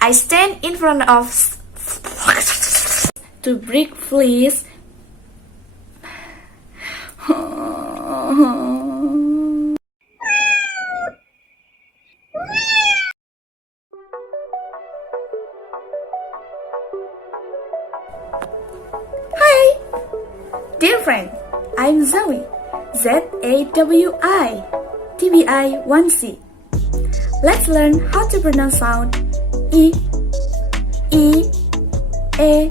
I stand in front of to break fleas. Hi, dear friend, I'm Zawi, Z-A-W-I, TBI1C. Let's learn how to pronounce sound E, A,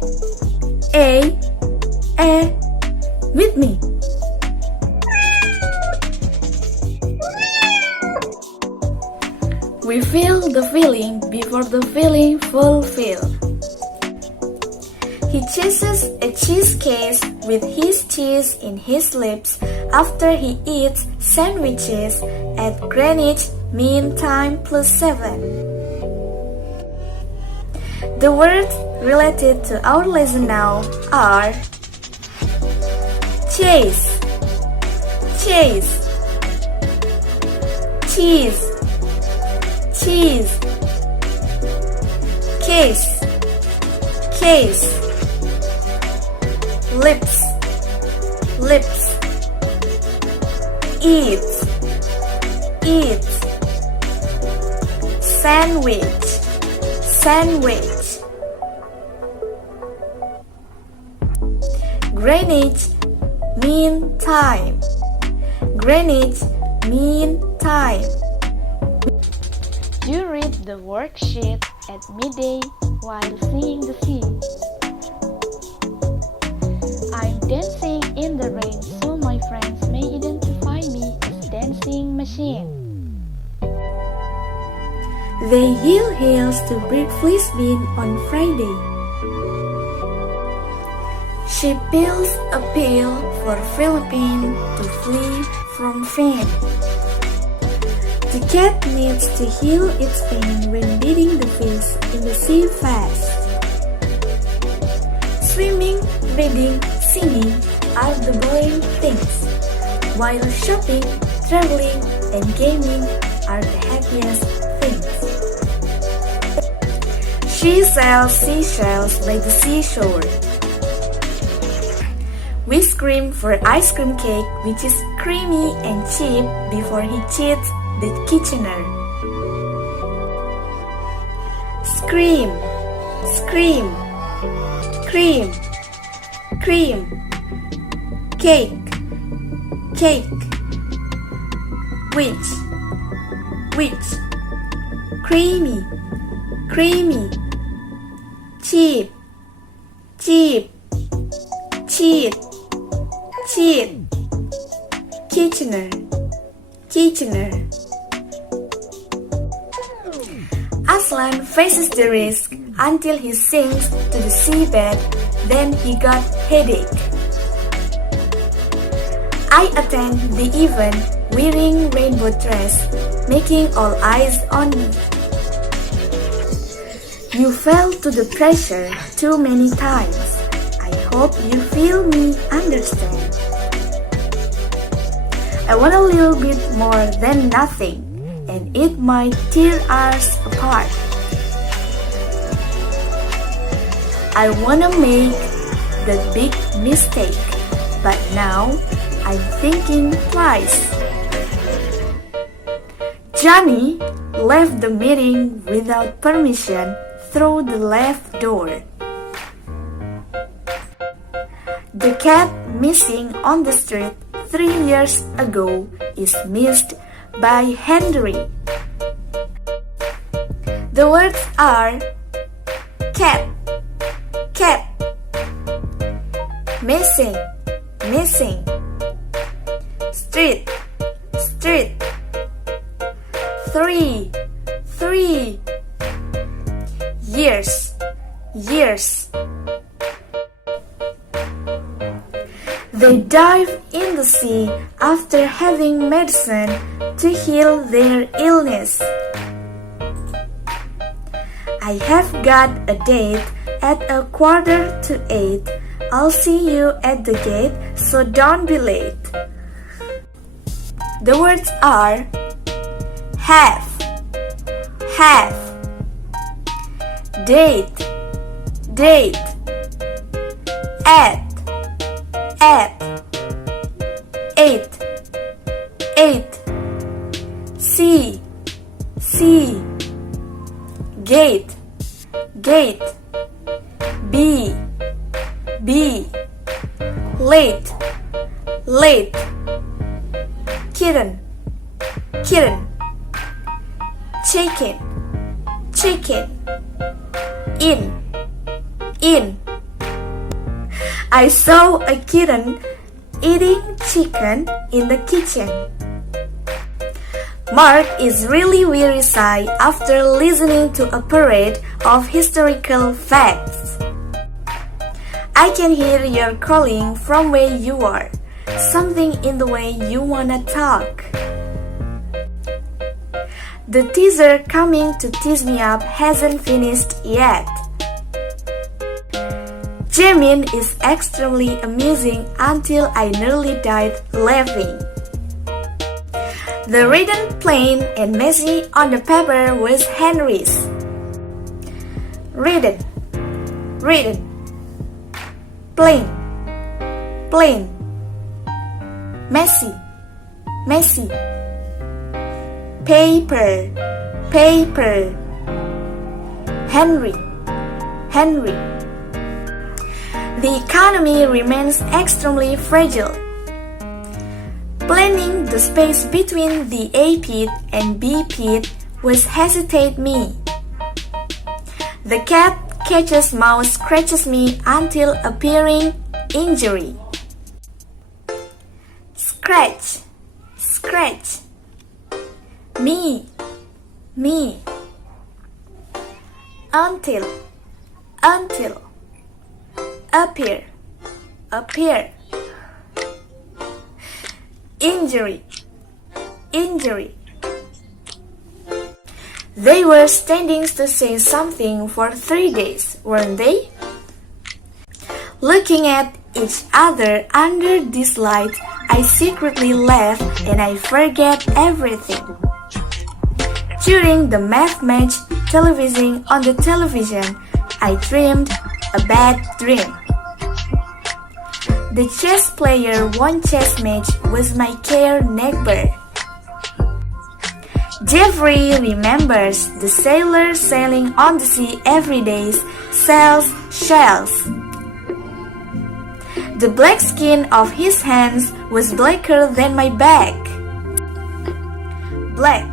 with me. We feel the feeling before the feeling fulfilled. He chases a cheese case with his cheese in his lips after he eats sandwiches at Greenwich Mean Time +7. The words related to our lesson now are chase, cheese, case, lips, eat, sandwich, Greenwich Mean Time, You read the worksheet at midday while seeing the sea. I'm dancing in the rain so my friends may identify me as dancing machine. They heal heels to break fleece bean on Friday. She peels a peel for Philippine to flee from pain. The cat needs to heal its pain when beating the fish in the sea fast. Swimming, reading, singing are the boring things, while shopping, traveling, and gaming are the happiest things. She sells seashells by the seashore. We scream for ice cream cake which is creamy and cheap before he cheats the kitchener. Scream, cream, cake, which, creamy, cheap, cheat, kitchener. Aslan faces the risk until he sinks to the seabed, then he got headache. I attend the event wearing rainbow dress, making all eyes on me. You fell to the pressure too many times. I hope you feel me understand. I want a little bit more than nothing, and it might tear us apart. I wanna make that big mistake, but now I'm thinking twice. Johnny left the meeting without permission through the left door. The cat missing on the street 3 years ago is missed by Henry. The words are cat, missing, street, 3, years. They dive in the sea after having medicine to heal their illness. I have got a date at 7:15. I'll see you at the gate, so don't be late. The words are have, date, date, at, eight, eight, see, gate, gate, be, late, late, kitten, chicken, in. I saw a kitten eating chicken in the kitchen. Mark is really weary-eyed after listening to a parade of historical facts. I can hear your calling from where you are. Something in the way you wanna talk. The teaser coming to tease me up hasn't finished yet. Jamin is extremely amusing until I nearly died laughing. The written plain and messy on the paper was Henry's. Written, plain, messy, paper, Henry. The economy remains extremely fragile. Planning the space between the A pit and B pit was hesitate me. The cat catches mouse scratches me until appearing injury. Scratch, me, until, appear, injury. They were standing to say something for 3 days, weren't they? Looking at each other under this light, I secretly laugh and I forget everything. During the math match on the television, I dreamed a bad dream. The chess player won chess match was my care neighbor. Jeffrey remembers the sailor sailing on the sea every day, sells shells. The black skin of his hands was blacker than my back. Black,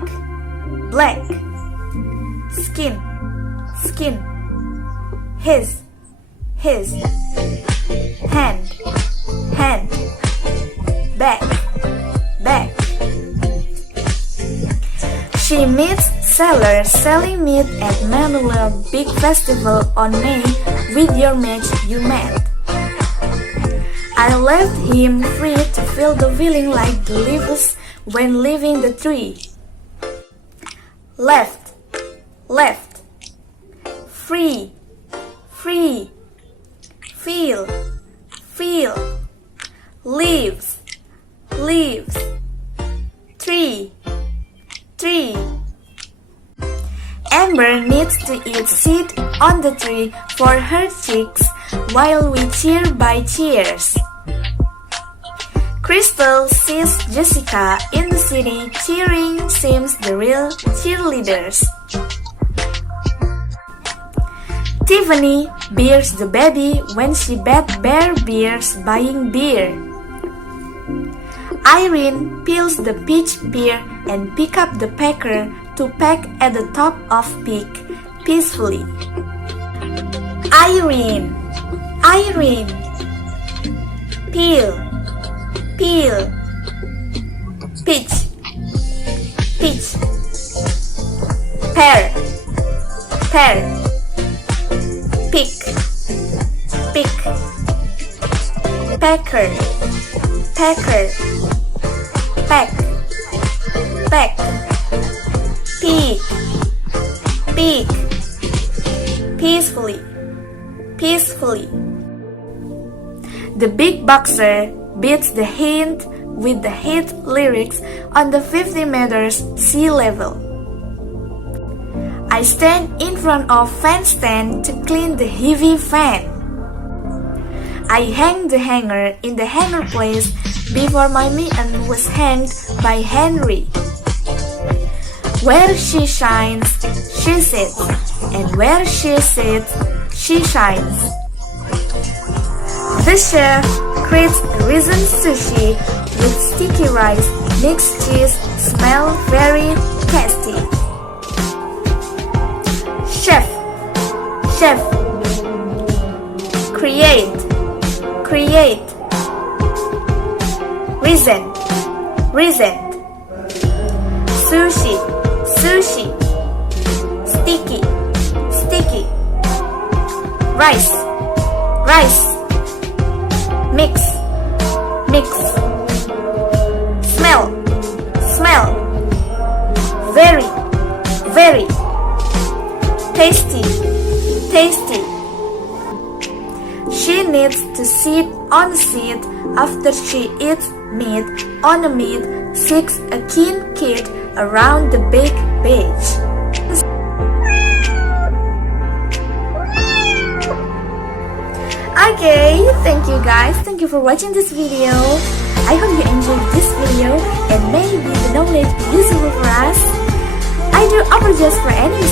skin, his, hand, back. She meets sellers selling meat at Manila Big Festival on May with your match you met. I left him free to feel the feeling like the leaves when leaving the tree. Left, free, feel, leaves, tree. Amber needs to eat seed on the tree for her chicks while we cheer by cheers. Crystal sees Jessica in the city cheering, seems the real cheerleaders. Tiffany bears the baby when she bet Bear Bears buying beer. Irene peels the peach pear and pick up the pecker to peck at the top of peak peacefully. Irene, peel, peach, pear, pick, pecker, peck, peak, peacefully. The big boxer beats the hint with the hit lyrics on the 50 meters sea level. I stand in front of fan stand to clean the heavy fan. I hang the hanger in the hanger place before my mitten was hanged by Henry. Where she shines, she sits, and where she sits, she shines. The chef creates a raisin sushi with sticky rice, mixed cheese, smell very tasty. Chef, chef, create, create. Raisin, raisin. Sushi, sushi. Sticky, sticky. Rice, rice. Mix, mix. Smell, smell. Very, very. Tasty, tasty. She needs to sit on the seat after she eats meat on a meat, seeks a keen kid around the big beach. Okay, thank you guys. Thank you for watching this video. I hope you enjoyed this video and maybe the knowledge is useful for us. I do apologize for any